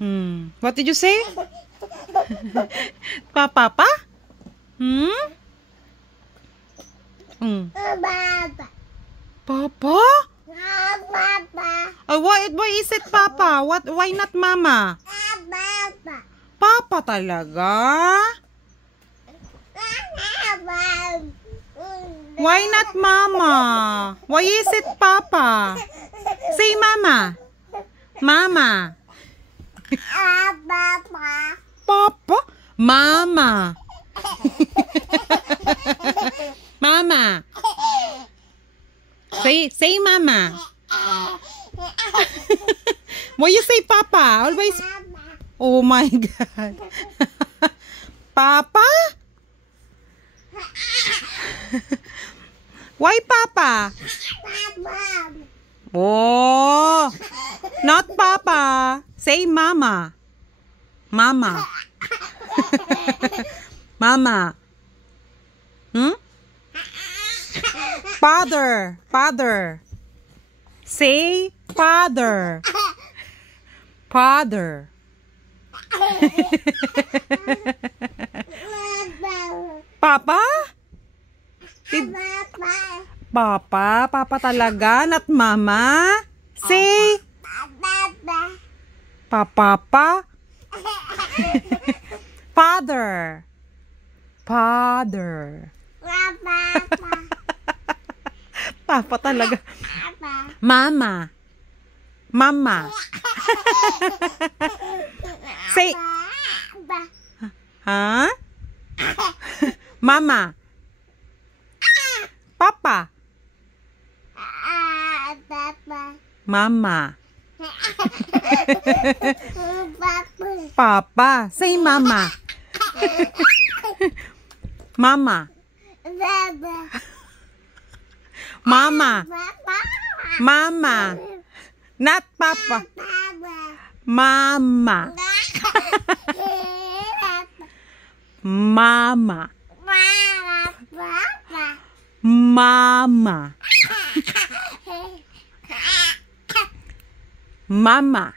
What did you say? Papa? Papa? Why is it Papa? Why not Mama? Papa talaga? Why not Mama? Why is it Papa? Say Mama. Mama. Papa? Mama. Mama. Say Mama. Why you say Papa? Always. Oh my God. Papa? Why Papa? Oh, not Papa. Say Mama. Mama. Mama. Father. Say Father. Father. Papa? Papa talaga, not Mama. Say Papa. Father. Papa talaga. Mama. Say Mama. Papa. Mama. Papa. Say Mama. Mama. Mama. Not Papa. Mama. Mama. Mama. Mama.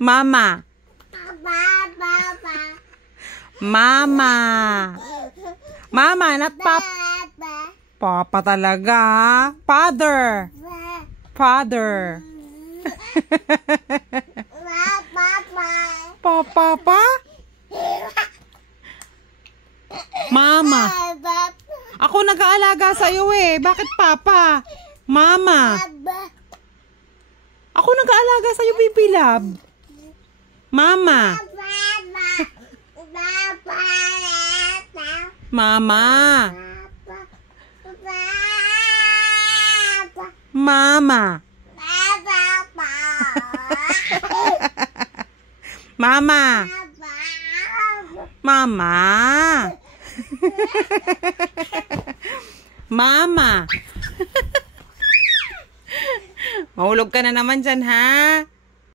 Mama. Mama. Mama, not Papa. Papa talaga. Father. Papa? Mama. Ako nag-aalaga sa'yo eh. Bakit Papa? Mama. Ako nag-aalaga sa'yo, baby love. Mama. Mama. Mama. Mama. Mama. Mama. Mahulog ka na naman dyan, ha?